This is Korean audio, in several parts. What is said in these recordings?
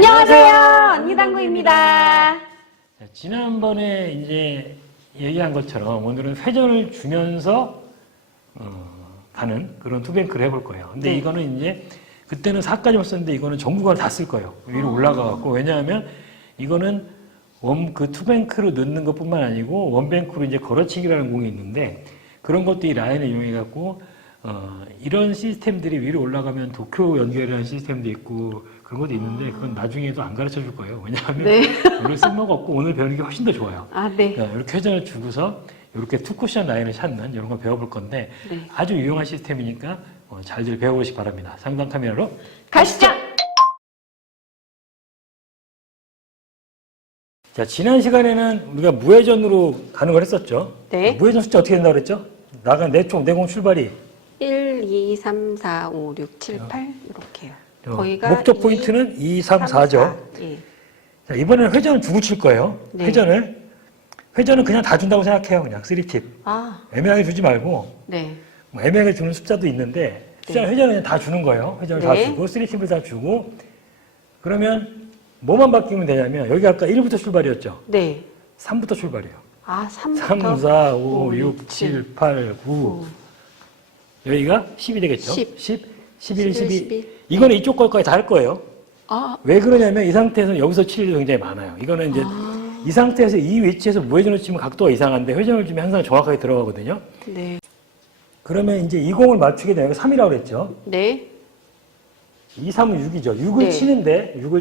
안녕하세요. 언니당구입니다. 지난번에 이제 얘기한 것처럼 오늘은 회전을 주면서 가는 그런 투뱅크를 해볼 거예요. 근데 네. 이거는 이제 그때는 4까지만 썼는데 이거는 전국을 다 쓸 거예요. 위로 올라가갖고. 왜냐하면 이거는 그 투뱅크로 넣는 것뿐만 아니고 원뱅크로 이제 걸어치기라는 공이 있는데 그런 것도 이 라인을 이용해갖고 이런 시스템들이 위로 올라가면 도쿄 연결이라는 시스템도 있고 그런 것도 있는데 그건 나중에도 안 가르쳐 줄 거예요. 왜냐하면 오늘 쓸모가 없고 오늘 배우는 게 훨씬 더 좋아요. 네. 이렇게 회전을 주고서 이렇게 투쿠션 라인을 찾는 이런 거 배워볼 건데 네. 아주 유용한 시스템이니까 잘들 배워보시기 바랍니다. 상단 카메라로 가시죠. 자, 지난 시간에는 우리가 무회전으로 가는 걸 했었죠. 네. 무회전 숫자 어떻게 된다고 그랬죠? 나간 내공 출발이 1, 2, 3, 4, 5, 6, 7, 8 이렇게요. 거기가 목적 포인트는 2, 3, 4죠. 예. 자, 이번에는 회전을 두고 칠 거예요. 네. 회전은 그냥 다 준다고 생각해요. 그냥 3팁. 애매하게 주지 말고 네. 뭐 애매하게 주는 숫자도 있는데 회전을 그냥 다 주는 거예요. 회전을 다 주고 3팁을 다 주고 그러면 뭐만 바뀌면 되냐면 여기 아까 1부터 출발이었죠. 네. 3부터 출발이에요. 3부터 3, 4, 5, 6, 7, 8, 9 여기가 10이 되겠죠. 10, 11, 12 이거는 이쪽 것까지 다 할 거예요. 왜 그러냐면 이 상태에서 여기서 칠 일이 굉장히 많아요. 이거는 이제 이 상태에서 이 위치에서 무회전을 치면 각도가 이상한데 회전을 주면 항상 정확하게 들어가거든요. 네. 그러면 이제 이 공을 맞추게 되면 여기 3이라고 그랬죠. 네. 2, 3은 6이죠. 6을 네.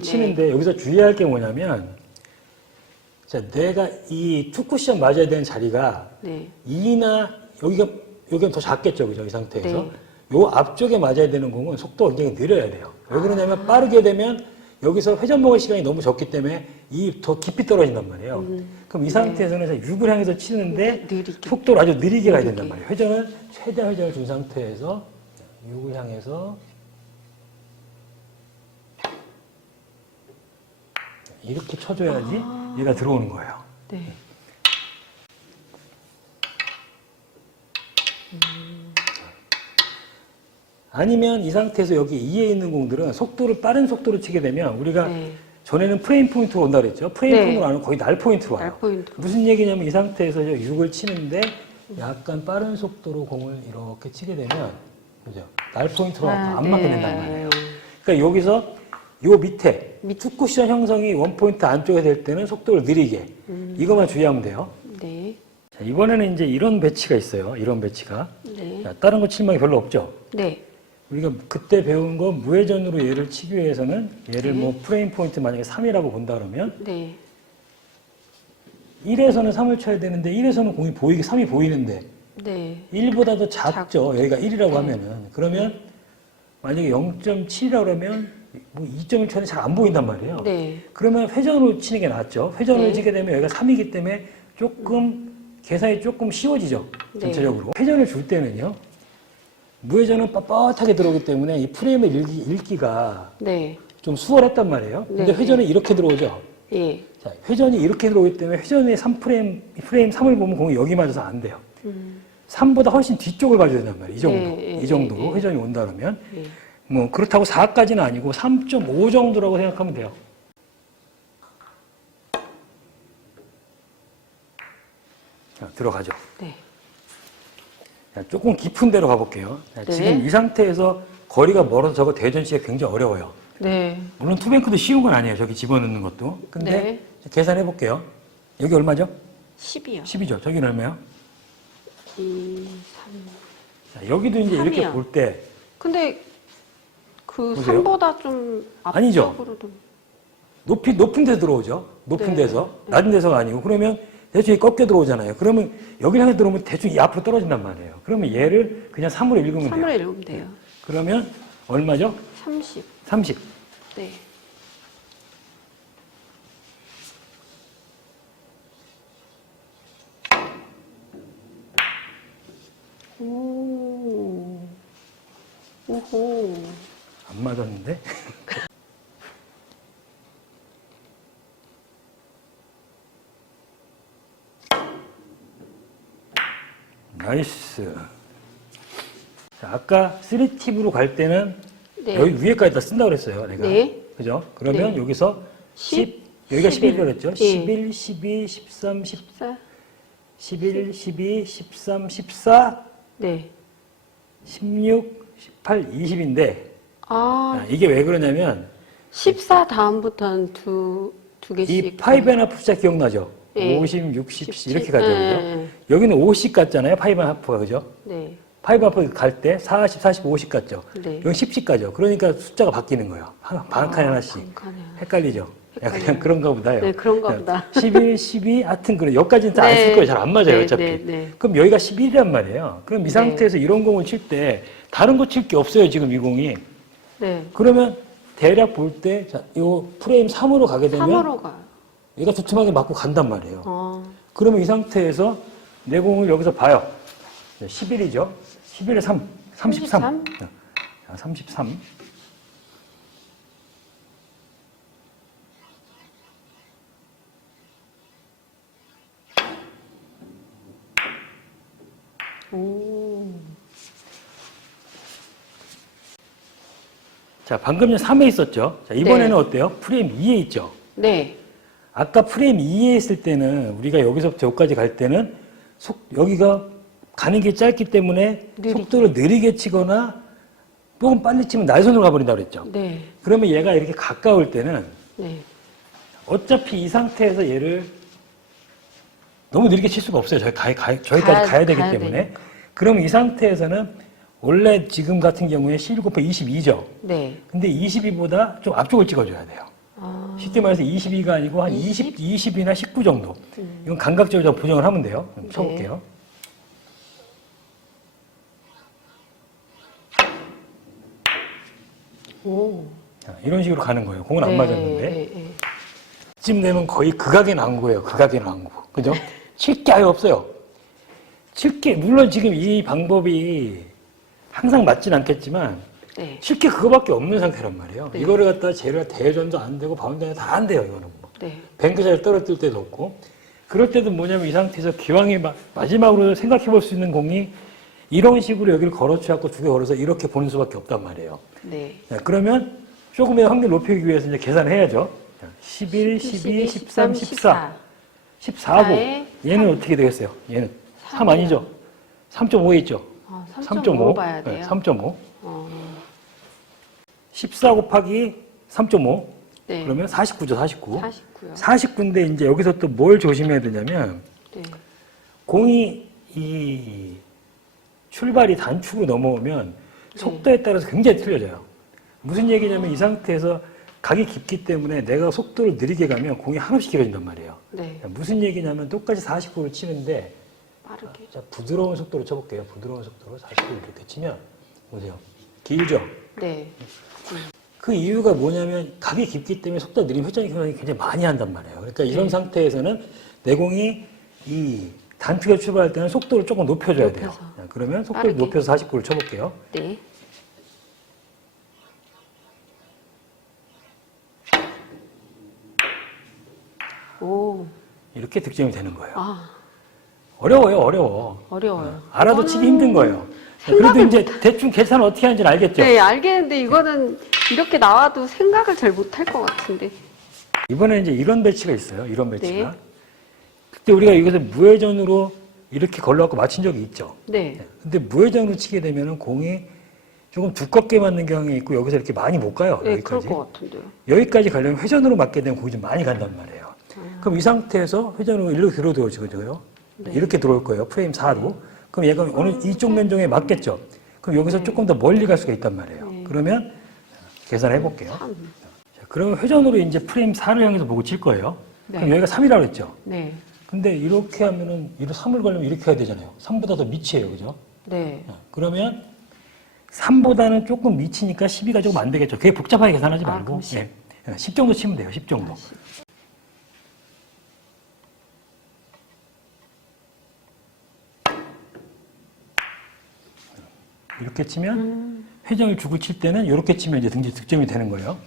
치는데 여기서 주의할 게 뭐냐면 자, 내가 이 투쿠션 맞아야 되는 자리가 네. 2나 여기가 더 작겠죠. 그죠? 이 상태에서. 네. 요 앞쪽에 맞아야 되는 공은 속도가 굉장히 느려야 돼요. 왜 그러냐면 빠르게 되면 여기서 회전 먹을 시간이 너무 적기 때문에 더 깊이 떨어진단 말이에요. 그럼 이 상태에서는 6을 향해서 치는데 느리게. 속도를 아주 느리게 가야 된단 말이에요. 회전은 최대한 회전을 준 상태에서 6을 향해서 이렇게 쳐줘야지 얘가 들어오는 거예요. 네. 아니면 이 상태에서 여기 2에 있는 공들은 빠른 속도로 치게 되면 우리가 네. 전에는 프레임 포인트로 온다 그랬죠. 프레임 네. 포인트로 안 하면 거의 날 포인트로 와요. 날 포인트. 무슨 얘기냐면 이 상태에서 6을 치는데 약간 빠른 속도로 공을 이렇게 치게 되면 그죠? 날 포인트로 안 맞게 된단 말이에요. 그러니까 여기서 요 밑에 투쿠션 형성이 원 포인트 안쪽에 될 때는 속도를 느리게 이것만 주의하면 돼요. 네. 자, 이번에는 이제 이런 배치가 있어요. 이런 배치가. 네. 자, 다른 거 칠망이 별로 없죠. 네. 우리가 그때 배운 거 무회전으로 얘를 치기 위해서는 얘를 뭐 프레임 포인트 만약에 3이라고 본다 그러면 네. 1에서는 3을 쳐야 되는데 1에서는 공이 3이 보이는데 네. 1보다 더 작죠. 여기가 1이라고 하면은. 그러면 만약에 0.7이라고 그러면 뭐 2.1초는 잘 안 보인단 말이에요. 네. 그러면 회전으로 치는 게 낫죠. 회전을 네. 치게 되면 여기가 3이기 때문에 계산이 조금 쉬워지죠. 네. 전체적으로. 회전을 줄 때는요. 무회전은 뻣뻣하게 들어오기 때문에 이 프레임의 읽기가 네. 좀 수월했단 말이에요. 근데 네. 회전은 이렇게 들어오죠. 예. 자, 회전이 이렇게 들어오기 때문에 회전의 프레임 3을 보면 공이 여기 맞아서 안 돼요. 3보다 훨씬 뒤쪽을 봐줘야 된단 말이에요. 이 정도. 이 정도로 회전이 온다 그러면. 뭐 그렇다고 4까지는 아니고 3.5 정도라고 생각하면 돼요. 자, 들어가죠. 네. 자, 조금 깊은 데로 가볼게요. 자, 네. 지금 이 상태에서 거리가 멀어서 저거 대전치가 굉장히 어려워요. 네. 물론 투뱅크도 쉬운 건 아니에요. 저기 집어넣는 것도. 근데 네. 계산해 볼게요. 여기 얼마죠? 10이요. 10이죠. 저기는 얼마요? 2, 3. 자, 여기도 이제 3이요. 이렇게 볼 때 근데 그 보세요. 3보다 좀 아니죠. 앞쪽으로 좀. 높은 데서 들어오죠. 높은 네. 데서. 낮은 데서가 아니고. 그러면 대충 꺾여 들어오잖아요. 그러면 여기 향해 들어오면 대충 이 앞으로 떨어진단 말이에요. 그러면 얘를 그냥 3으로 읽으면 3으로 돼요. 읽으면 돼요. 그러면 얼마죠? 30. 30. 네. 오. 오호. 안 맞았는데? 나이스. 자, 아까 3팁으로 갈 때는 네. 여기 위에까지 다 쓴다고 그랬어요. 내가. 네. 그죠? 그러면 네. 여기서 10, 10, 여기가 11. 11 그랬죠? 예. 11, 12, 13, 14. 11, 12, 13, 14, 네. 16, 18, 20인데 아, 이게 왜 그러냐면 14 다음부터는 두 개씩. 이 5&1 숫자 기억나죠? 예. 50, 60, 17. 이렇게 가죠. 그죠? 예. 여기는 50 같잖아요. 5&1가 그죠? 네. 5&1 갈 때 40, 40, 50 같죠? 네. 여기 10씩 가죠. 그러니까 숫자가 바뀌는 거예요. 반 칸에 하나씩. 반 칸에 하나. 헷갈리죠? 헷갈려요. 그냥 그런가 보다요. 네, 그런가 보다. 11, 12, 하여튼 그래. 여기까지는 다 안 쓸 네. 거예요. 잘 안 맞아요. 네, 어차피. 네, 네. 그럼 여기가 11이란 말이에요. 그럼 이 네. 상태에서 이런 공을 칠 때 다른 거 칠 게 없어요. 지금 이 공이. 네. 그러면 대략 볼 때, 자, 요 프레임 3으로 가게 되면 3으로 가요. 얘가 두툼하게 맞고 간단 말이에요. 어. 그러면 이 상태에서 내 공을 여기서 봐요. 11이죠. 11에 3, 33. 33? 자, 33. 오. 자, 방금 전 3에 있었죠. 자, 이번에는 네. 어때요? 프레임 2에 있죠. 네. 아까 프레임 2에 있을 때는 우리가 여기서부터 여기까지 갈 때는 여기가 가는 게 짧기 때문에 느리게. 속도를 느리게 치거나 조금 빨리 치면 날선으로 가버린다고 그랬죠. 네. 그러면 얘가 이렇게 가까울 때는 네. 어차피 이 상태에서 얘를 너무 느리게 칠 수가 없어요. 저기까지 가야 되기 가야 때문에. 되니까. 그럼 이 상태에서는 원래 지금 같은 경우에 11 곱하기 22죠. 네. 근데 22보다 좀 앞쪽을 찍어줘야 돼요. 아. 쉽게 말해서 22가 아니고 한 20이나 19 정도. 이건 감각적으로 보정을 하면 돼요. 네. 쳐볼게요. 오. 자, 이런 식으로 가는 거예요. 공은 안 네, 맞았는데. 네, 네. 이쯤 되면 거의 극악의 난구예요. 극악의 난구. 그죠? 칠 게 아예 없어요. 칠 게, 물론 지금 이 방법이 항상 맞진 않겠지만, 네. 칠 게 그거밖에 없는 상태란 말이에요. 네. 이거를 갖다가 재료가 대전도 안 되고 바운드도 다 안 돼요. 이거는 뭐. 네. 뱅크샷을 떨어뜨릴 때도 없고. 그럴 때도 뭐냐면 이 상태에서 기왕에 마지막으로 생각해 볼 수 있는 공이 이런 식으로 여기를 걸어치갖고 두 개 걸어서 이렇게 보는 수밖에 없단 말이에요. 네. 자, 그러면 조금의 확률 높이기 위해서 이제 계산을 해야죠. 자, 11, 12, 13, 14. 14고. 얘는 어떻게 되겠어요? 얘는 3 아니죠? 3.5에 있죠? 아, 3.5 봐야 네, 돼요. 3.5. 어. 14 곱하기 3.5. 네. 그러면 49죠, 49. 49요. 49인데 이제 여기서 또 뭘 조심해야 되냐면 네. 공이 이 출발이 단축으로 넘어오면 속도에 따라서 굉장히 틀려져요. 무슨 얘기냐면 이 상태에서 각이 깊기 때문에 내가 속도를 느리게 가면 공이 한없이 길어진단 말이에요. 네. 무슨 얘기냐면 똑같이 49를 치는데 빠르게. 자, 부드러운 속도로 쳐볼게요. 부드러운 속도로 49를 이렇게 치면 보세요. 길죠? 네. 그 이유가 뭐냐면 각이 깊기 때문에 속도가 느리면 회전이 굉장히 많이 한단 말이에요. 그러니까 이런 상태에서는 내 공이 이 단축에 출발할 때는 속도를 조금 높여줘야 돼요. 높여서. 자, 그러면 속도를 빠르게. 높여서 49를 쳐볼게요. 네. 오. 이렇게 득점이 되는 거예요. 아, 어려워요, 어려워. 어려워요. 알아도 이거는 치기 힘든 거예요. 그래도 이제 대충 계산을 어떻게 하는지는 알겠죠? 네, 알겠는데 이거는 이렇게 나와도 생각을 잘 못할 것 같은데. 이번에 이제 이런 배치가 있어요. 이런 배치가. 네. 그때 우리가 이것을 무회전으로 이렇게 걸러갖고 맞춘 적이 있죠. 네. 근데 무회전으로 치게 되면은 공이 조금 두껍게 맞는 경향이 있고 여기서 이렇게 많이 못 가요. 네, 그럴 여기까지. 것 같은데요. 여기까지 가려면 회전으로 맞게 되면 공이 좀 많이 간단 말이에요. 그럼 이 상태에서 회전으로 일로 뒤로 들어오죠. 네. 이렇게 들어올 거예요. 프레임 4로. 그럼 얘가 어느 이쪽 면적에 맞겠죠. 그럼 여기서 조금 더 멀리 갈 수가 있단 말이에요. 네. 그러면 계산해 볼게요. 3. 자, 그러면 회전으로 이제 프레임 4를 향해서 보고 칠 거예요. 네. 그럼 여기가 3이라고 그랬죠. 네. 근데 이렇게 하면은 3을 걸려면 이렇게 해야 되잖아요. 3보다 더 밑이에요. 그죠? 네. 그러면 3보다는 조금 미치니까 12가 조금 안 되겠죠. 그게 복잡하게 계산하지 아, 말고 그럼 10. 10 정도 치면 돼요. 10 정도. 이렇게 치면 회전을 주고 칠 때는 이렇게 치면 이제 득점이 되는 거예요.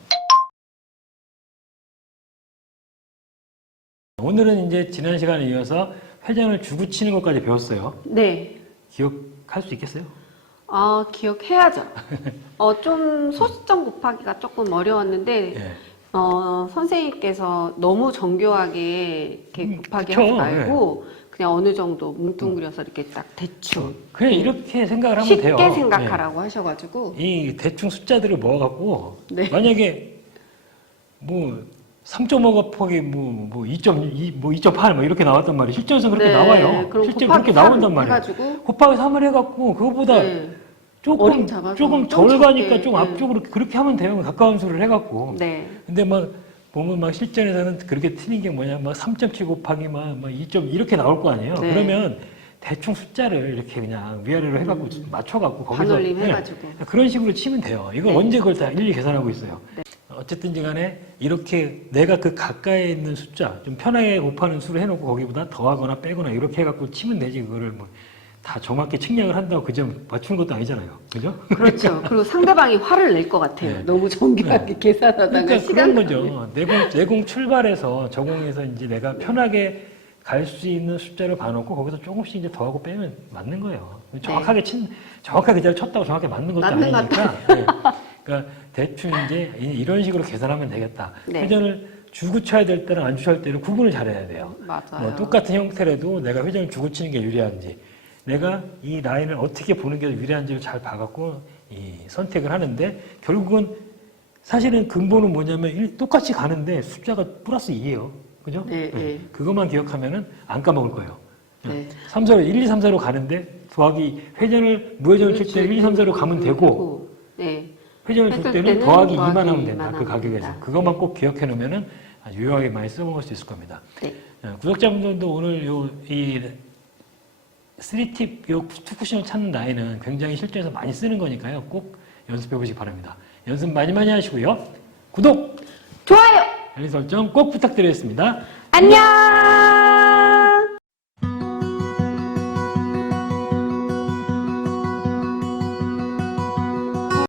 오늘은 이제 지난 시간에 이어서 회전을 주고 치는 것까지 배웠어요. 네. 기억할 수 있겠어요? 아, 기억해야죠. 좀 소수점 곱하기가 조금 어려웠는데, 예. 선생님께서 너무 정교하게 이렇게 곱하기 그쵸, 하지 말고, 그냥 어느 정도 뭉뚱그려서 이렇게 딱 대충. 그냥 이렇게 생각을 하면 쉽게 돼요. 생각하라고 하셔가지고. 이 대충 숫자들을 모아갖고 네. 만약에 뭐 3.5 곱하기 뭐 2.2 뭐 2.8 뭐 이렇게 나왔단 말이에요. 실전에서 그렇게 네, 나와요. 그럼 실제 곱하기 그렇게 나온단 3 말이에요. 해가지고. 곱하기 3을 해갖고 그거보다 네. 조금 어림 잡아서 조금 좀 덜 가니까 작게, 좀 네. 앞쪽으로 그렇게 하면 돼요. 가까운 수를 해갖고. 네. 근데 막 보면 막 실전에서는 그렇게 틀린 게 뭐냐, 막 3.7 곱하기 막 2점 이렇게 나올 거 아니에요. 네. 그러면 대충 숫자를 이렇게 그냥 위아래로 해갖고 맞춰갖고 거기서 반올림 네, 해가지고. 그런 식으로 치면 돼요. 이거 네. 언제 그걸 다 일일이 계산하고 있어요. 어쨌든지 간에 이렇게 내가 그 가까이에 있는 숫자 좀 편하게 곱하는 수를 해놓고 거기보다 더하거나 빼거나 이렇게 해갖고 치면 되지. 그거를 뭐 다 정확히 측량을 한다고 그 점 맞추는 것도 아니잖아요. 그죠? 그렇죠. 그리고 상대방이 화를 낼 것 같아요. 네. 너무 정교하게 계산하다가 그러니까 시간 그런 거죠. 내공 출발해서 저공에서 이제 내가 편하게 갈 수 있는 숫자를 봐놓고 거기서 조금씩 이제 더하고 빼면 맞는 거예요. 정확하게 정확하게 그 자리 쳤다고 정확하게 맞는 것도 맞는 것 아니니까. 네. 그러니까 대충 이제 이런 식으로 계산하면 되겠다. 네. 회전을 주고 쳐야 될 때랑 안 주고 할 때를 구분을 잘해야 돼요. 맞아요. 뭐 똑같은 형태라도 내가 회전을 주고 치는 게 유리한지, 내가 이 라인을 어떻게 보는 게 유리한지를 잘 봐갖고 이 선택을 하는데 결국은 사실은 근본은 뭐냐면 똑같이 가는데 숫자가 플러스 2예요. 그죠? 네, 네. 그것만 기억하면은 안 까먹을 거예요. 네. 3, 4로 1, 2, 3, 4로 가는데 더하기 회전을 무회전을 칠 때 1, 2, 3, 4로 가면 되고 네. 회전을 줄 했을 때는 때는 더하기 더하기 2만 하면 된다. 2만 그 가격에서. 하면 된다. 그것만 꼭 기억해 놓으면은 아주 유용하게 많이 써먹을 수 있을 겁니다. 네. 구독자분들도 오늘 이 3팁 요 투쿠션을 찾는 라인은 굉장히 실전에서 많이 쓰는 거니까요. 꼭 연습해 보시기 바랍니다. 연습 많이 하시고요. 구독, 좋아요. 알림 설정 꼭 부탁드리겠습니다. 안녕.